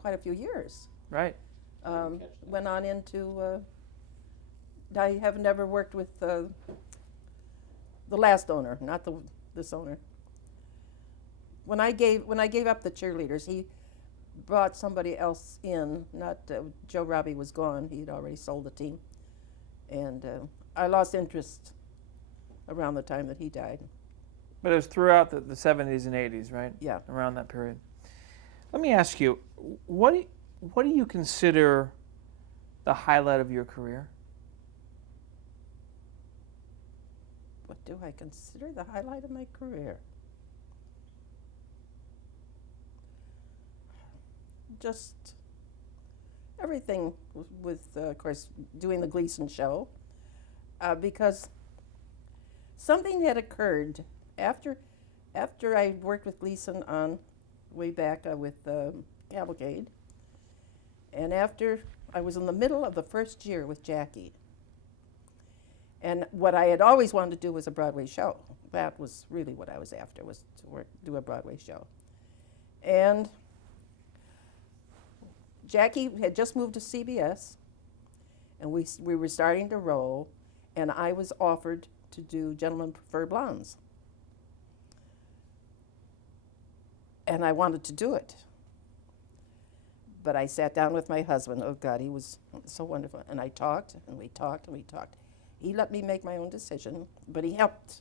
quite a few years. Right. Went on into, I have never worked with the last owner, not this owner. When I gave up the cheerleaders, he brought somebody else in. Not Joe Robbie was gone; he'd already sold the team, and I lost interest around the time that he died. But it was throughout the 70s and 80s, right? Yeah. Around that period. Let me ask you, what do you consider the highlight of your career? What do I consider the highlight of my career? Just everything with, of course, doing the Gleason show, because something had occurred after I worked with Gleason on way back with Cavalcade, and after I was in the middle of the first year with Jackie. And what I had always wanted to do was a Broadway show. That was really what I was after, was to do a Broadway show. And Jackie had just moved to CBS, and we were starting to roll, and I was offered to do Gentlemen Prefer Blondes. And I wanted to do it. But I sat down with my husband. Oh, God, he was so wonderful. And I talked, and we talked, and we talked. He let me make my own decision, but he helped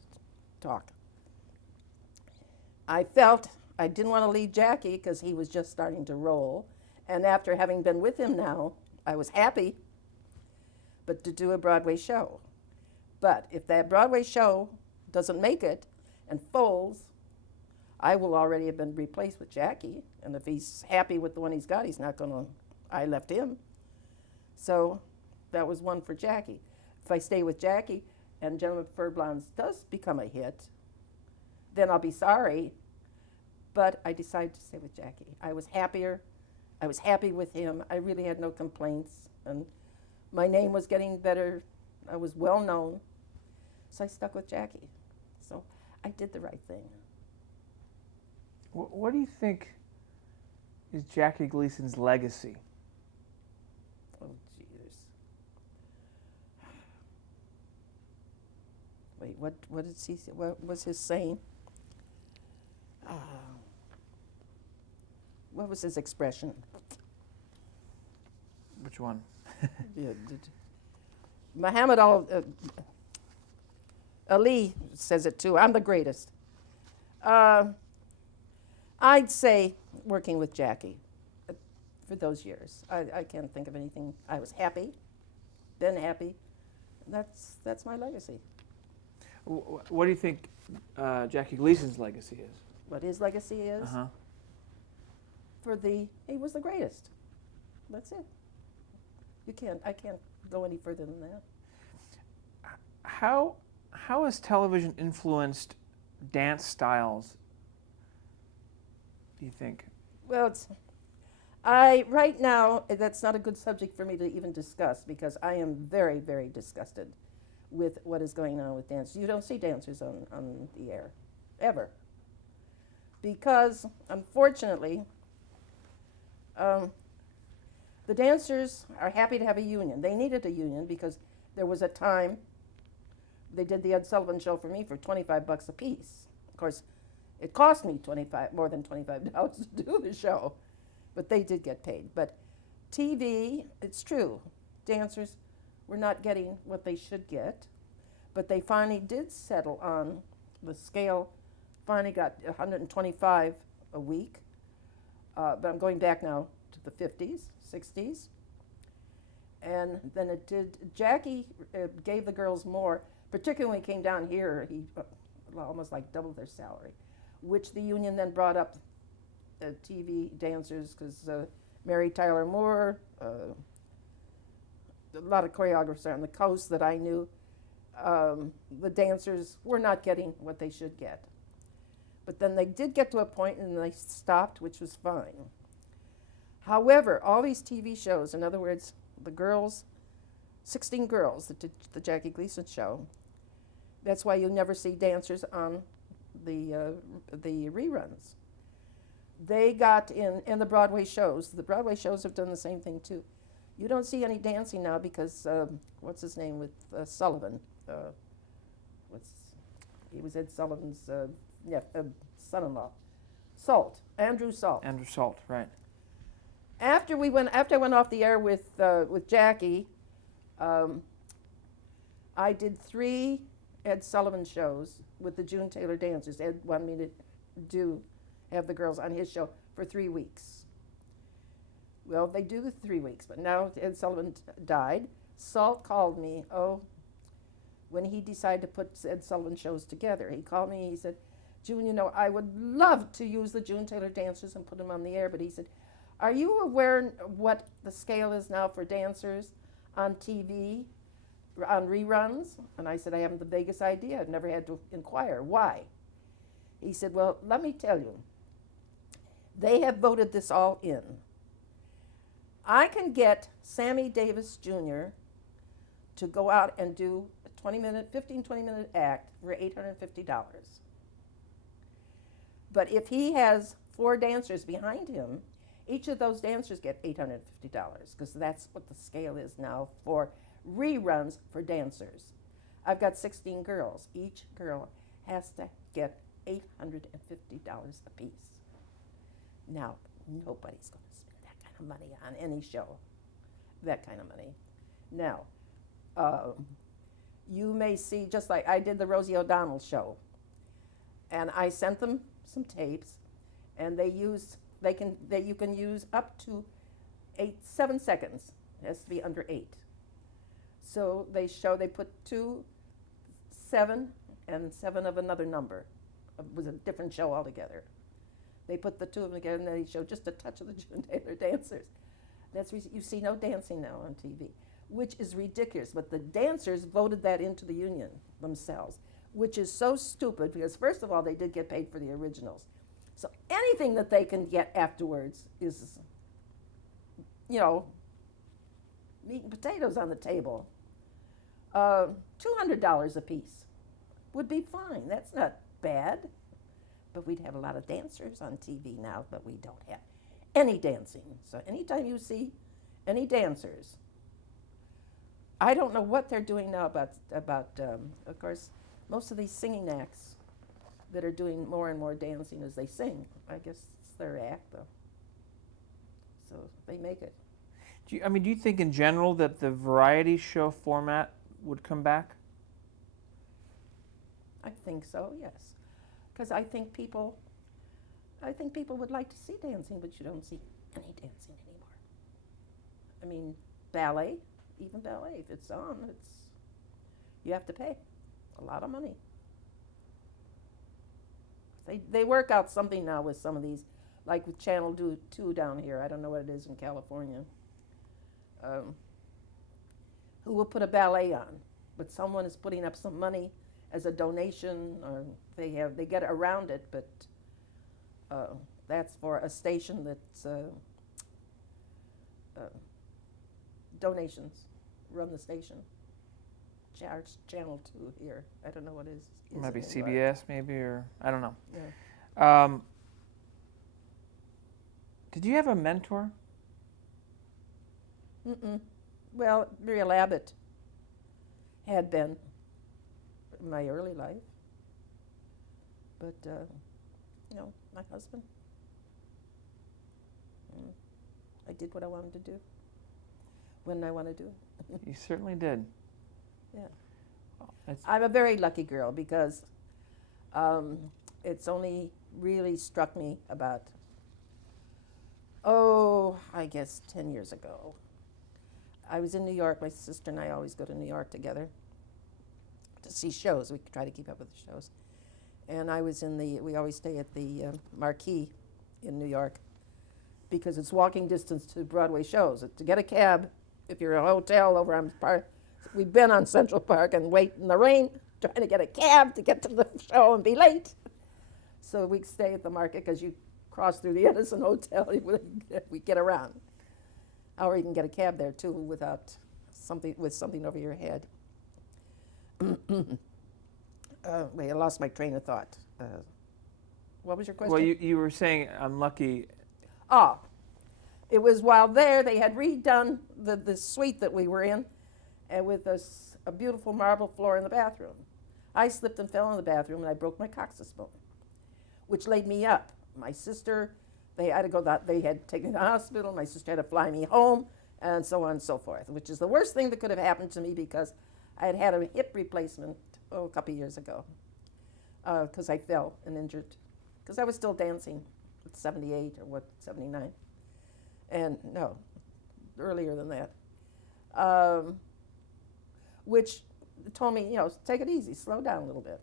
talk. I felt I didn't want to leave Jackie because he was just starting to roll. And after having been with him now, I was happy, but to do a Broadway show. But if that Broadway show doesn't make it and folds, I will already have been replaced with Jackie. And if he's happy with the one he's got, he's not going to, I left him. So that was one for Jackie. If I stay with Jackie and Gentlemen Prefer Blondes does become a hit, then I'll be sorry. But I decided to stay with Jackie. I was happier. I was happy with him. I really had no complaints. And my name was getting better. I was well known. So I stuck with Jackie. So I did the right thing. What do you think is Jackie Gleason's legacy? Oh, Jesus. Wait, what did he say? What was his saying? What was his expression? Which one? Yeah, Muhammad Ali says it too. I'm the greatest. I'd say working with Jackie for those years. I can't think of anything. I was happy, been happy. That's my legacy. What do you think Jackie Gleason's legacy is? What his legacy is? Uh-huh. He was the greatest. That's it. I can't go any further than that. How has television influenced dance styles, do you think? Well, right now, that's not a good subject for me to even discuss because I am very, very disgusted with what is going on with dancers. You don't see dancers on the air, ever. Because, unfortunately, the dancers are happy to have a union. They needed a union because there was a time they did the Ed Sullivan Show for me for $25 a piece. Of course, it cost me more than $25 to do the show, but they did get paid. But TV, it's true, dancers were not getting what they should get, but they finally did settle on the scale. Finally got 125 a week, but I'm going back now to the 50s, 60s. And then it did, Jackie gave the girls more, particularly when he came down here, he almost like doubled their salary, which the union then brought up TV dancers, because Mary Tyler Moore, a lot of choreographers on the coast that I knew, the dancers were not getting what they should get. But then they did get to a point and they stopped, which was fine. However, all these TV shows, in other words, the girls, 16 girls that did the Jackie Gleason show, that's why you never see dancers on the reruns. They got in the Broadway shows. The Broadway shows have done the same thing too. You don't see any dancing now because what's his name with Sullivan? What's he was Ed Sullivan's son-in-law, Salt, Andrew Salt. Andrew Salt, right? After I went off the air with Jackie, I did 3 Ed Sullivan shows with the June Taylor Dancers. Ed wanted me to have the girls on his show for 3 weeks. Well, they do the 3 weeks, but now Ed Sullivan died. Salt called me, when he decided to put Ed Sullivan shows together. He called me, he said, June, you know, I would love to use the June Taylor Dancers and put them on the air, but he said, are you aware what the scale is now for dancers on TV, on reruns? And I said, I haven't the vaguest idea. I've never had to inquire. Why? He said, well, let me tell you. They have voted this all in. I can get Sammy Davis Jr. to go out and do a 15-20-minute act for $850. But if he has 4 dancers behind him, each of those dancers get $850 because that's what the scale is now for reruns for dancers. I've got 16 girls. Each girl has to get $850 a piece. Now, nobody's going to spend that kind of money on any show, that kind of money. Now, you may see, just like I did the Rosie O'Donnell show, and I sent them some tapes, and you can use up to 7 seconds. It has to be under 8. So they put 2, 7, and 7 of another number. It was a different show altogether. They put the 2 of them together, and they show just a touch of the June Taylor Dancers. You see no dancing now on TV, which is ridiculous. But the dancers voted that into the union themselves, which is so stupid because, first of all, they did get paid for the originals. So anything that they can get afterwards is, meat and potatoes on the table. $200 a piece would be fine. That's not bad. But we'd have a lot of dancers on TV now, but we don't have any dancing. So anytime you see any dancers, I don't know what they're doing now about of course, most of these singing acts that are doing more and more dancing as they sing. I guess it's their act, though. So they make it. Do you think in general that the variety show format would come back? I think so, yes. Because I think people would like to see dancing, but you don't see any dancing anymore. I mean, ballet, even ballet, if it's on, you have to pay a lot of money. They work out something now with some of these, like with Channel 2 down here. I don't know what it is in California. Who will put a ballet on, but someone is putting up some money as a donation, or they get around it, but that's for a station that's donations run the station. Channel 2 here. I don't know what it is. It might be CBS, maybe, or I don't know. Yeah. Did you have a mentor? Mm-mm. Well, Muriel Abbott had been in my early life, but my husband. I did what I wanted to do when I wanted to do it. You certainly did. Yeah. Oh, I'm a very lucky girl because it's only really struck me about, I guess 10 years ago. I was in New York. My sister and I always go to New York together to see shows. We try to keep up with the shows. And I was we always stay at the Marquis in New York because it's walking distance to Broadway shows. To get a cab, if you're in a hotel over on we've been on Central Park and wait in the rain trying to get a cab to get to the show and be late. So we stay at the Market because you cross through the Edison Hotel, we get around. Or you can get a cab there too with something over your head. Wait, I lost my train of thought. What was your question? Well, you were saying I'm lucky. Oh, it was while there they had redone the suite that we were in, and with a beautiful marble floor in the bathroom. I slipped and fell in the bathroom and I broke my coccyx bone, which laid me up. My sister, they had to go. They had taken me to the hospital. My sister had to fly me home, and so on and so forth. Which is the worst thing that could have happened to me because I had had a hip replacement a couple years ago because I fell and injured because I was still dancing at 78 or 79. And no, earlier than that, which told me, take it easy, slow down a little bit.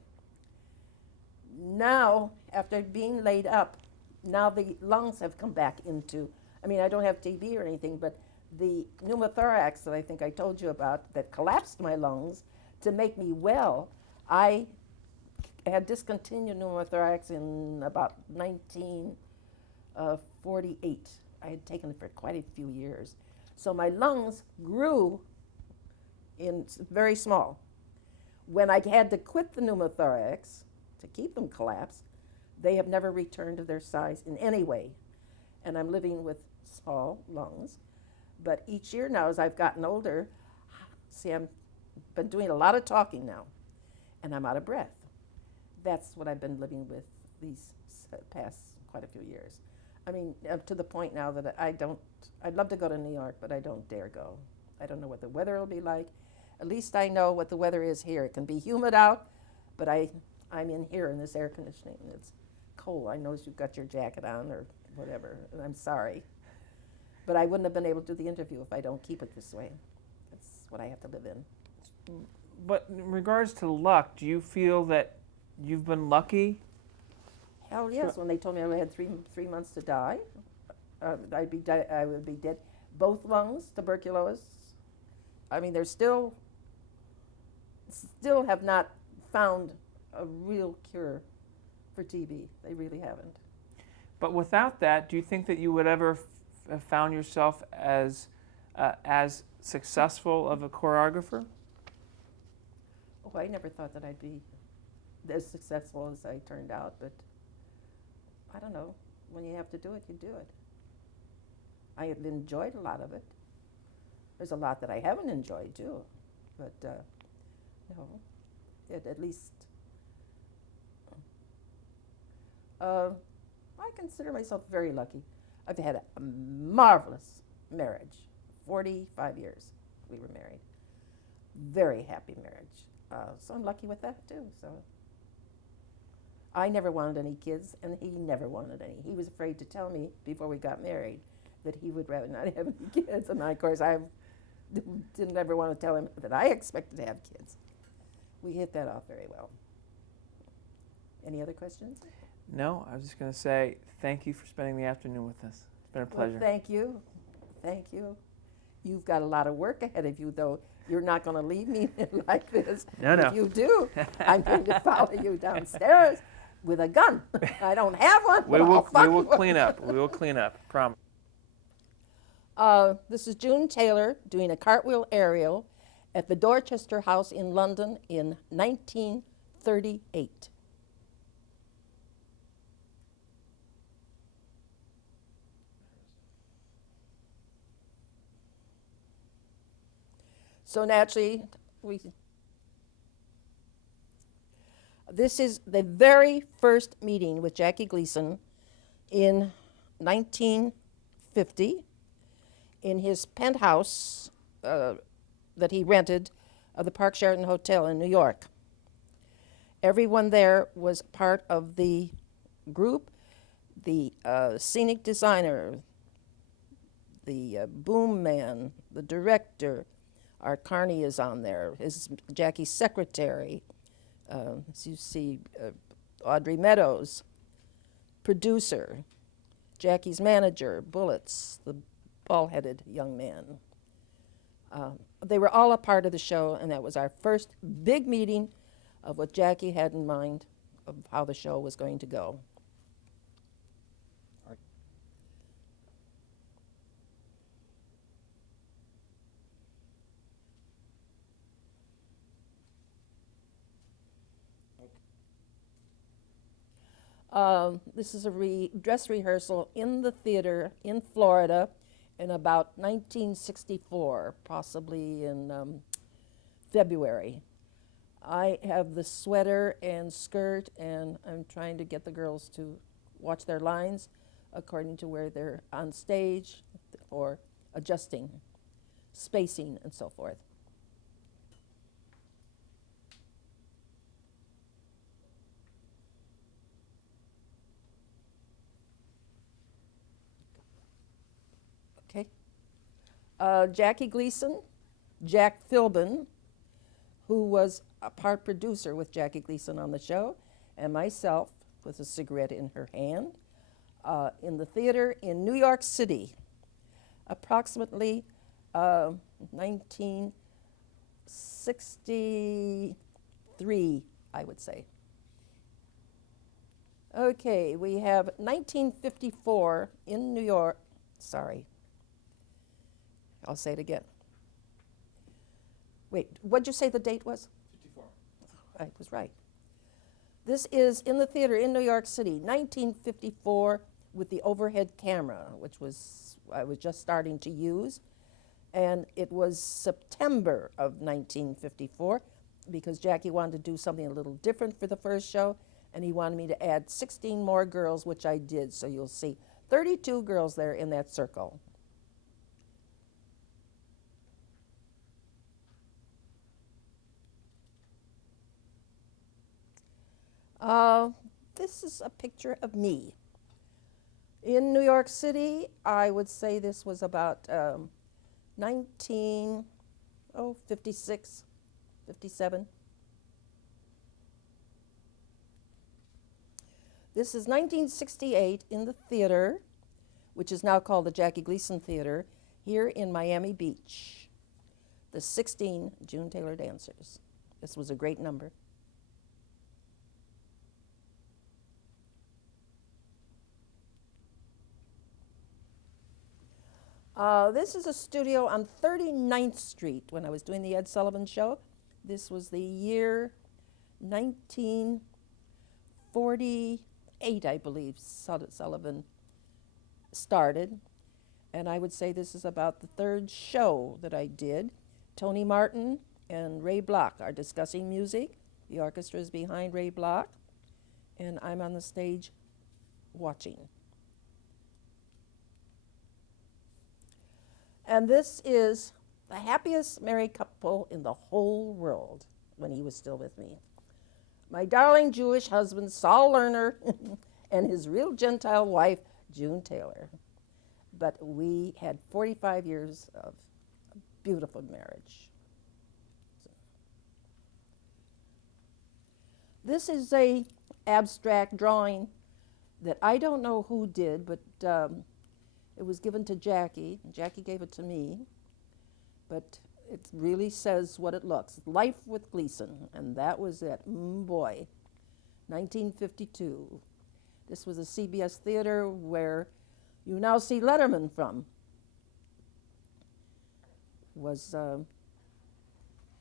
Now, after being laid up, now the lungs have come back into, I don't have TB or anything, but the pneumothorax that I think I told you about that collapsed my lungs to make me well, I had discontinued pneumothorax in about 1948. I had taken it for quite a few years. So my lungs grew in very small. When I had to quit the pneumothorax to keep them collapsed, they have never returned to their size in any way. And I'm living with small lungs. But each year now, as I've gotten older, I've been doing a lot of talking now, and I'm out of breath. That's what I've been living with these past quite a few years. Up to the point now that I'd love to go to New York, but I don't dare go. I don't know what the weather will be like. At least I know what the weather is here. It can be humid out, but I'm in here in this air conditioning, and it's cold. I notice you've got your jacket on or whatever, and I'm sorry. But I wouldn't have been able to do the interview if I don't keep it this way. That's what I have to live in. But in regards to luck, do you feel that you've been lucky? Hell yes! When they told me I had three months to die, I would be dead. Both lungs, tuberculosis. They're still have not found a real cure for TB. They really haven't. But without that, do you think that you would ever have found yourself as successful of a choreographer? Oh, I never thought that I'd be as successful as I turned out, but I don't know. When you have to do it, you do it. I have enjoyed a lot of it. There's a lot that I haven't enjoyed too, but no, at least I consider myself very lucky. I've had a marvelous marriage. 45 years we were married. Very happy marriage. So I'm lucky with that too. So I never wanted any kids, and he never wanted any. He was afraid to tell me before we got married that he would rather not have any kids. And of course, I didn't ever want to tell him that I expected to have kids. We hit that off very well. Any other questions? No, I was just going to say thank you for spending the afternoon with us. It's been a pleasure. Well, thank you. Thank you. You've got a lot of work ahead of you, though. You're not going to leave me like this. No. If you do, I'm going to follow you downstairs with a gun. I don't have one. We will clean up. We will clean up. Promise. This is June Taylor doing a cartwheel aerial at the Dorchester House in London in 1938. So naturally, this is the very first meeting with Jackie Gleason in 1950 in his penthouse that he rented of the Park Sheraton Hotel in New York. Everyone there was part of the group, the scenic designer, the boom man, the director. Art Carney is on there, Jackie's secretary. As you see, Audrey Meadows, producer, Jackie's manager, Bullets, the bald-headed young man. They were all a part of the show, and that was our first big meeting of what Jackie had in mind of how the show was going to go. This is a dress rehearsal in the theater in Florida in about 1964, possibly in February. I have the sweater and skirt, and I'm trying to get the girls to watch their lines according to where they're on stage or adjusting, spacing, and so forth. Okay. Jackie Gleason, Jack Philbin, who was a part producer with Jackie Gleason on the show, and myself with a cigarette in her hand, in the theater in New York City, approximately 1963, I would say. Okay, we have 1954 in New York. Sorry. I'll say it again. Wait, what'd you say the date was? 54. I was right. This is in the theater in New York City, 1954, with the overhead camera, which I was just starting to use. And it was September of 1954, because Jackie wanted to do something a little different for the first show, and he wanted me to add 16 more girls, which I did. So you'll see 32 girls there in that circle. This is a picture of me. In New York City, I would say this was about 56, 57. This is 1968 in the theater, which is now called the Jackie Gleason Theater, here in Miami Beach. The 16 June Taylor Dancers. This was a great number. This is a studio on 39th Street when I was doing the Ed Sullivan Show. This was the year 1948, I believe, Sullivan started. And I would say this is about the third show that I did. Tony Martin and Ray Block are discussing music. The orchestra is behind Ray Block, and I'm on the stage watching. And this is the happiest married couple in the whole world when he was still with me. My darling Jewish husband, Saul Lerner, and his real Gentile wife, June Taylor. But we had 45 years of a beautiful marriage. This is a abstract drawing that I don't know who did, but it was given to Jackie. Jackie gave it to me, but it really says what it looks. Life with Gleason, and that was it. Boy, 1952. This was a CBS theater where you now see Letterman from. Was the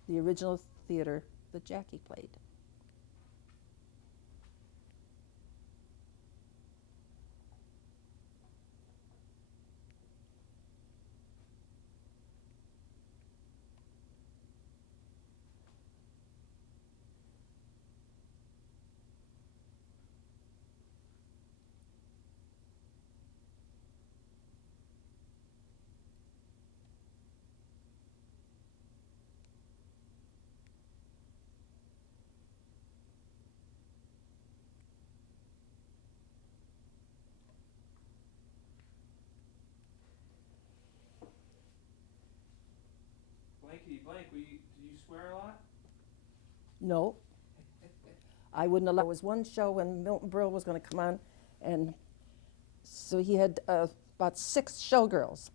original theater that Jackie played. Blankety blank, did you swear a lot? No, I wouldn't allow. There was one show when Milton Berle was going to come on, and so he had about 6 showgirls.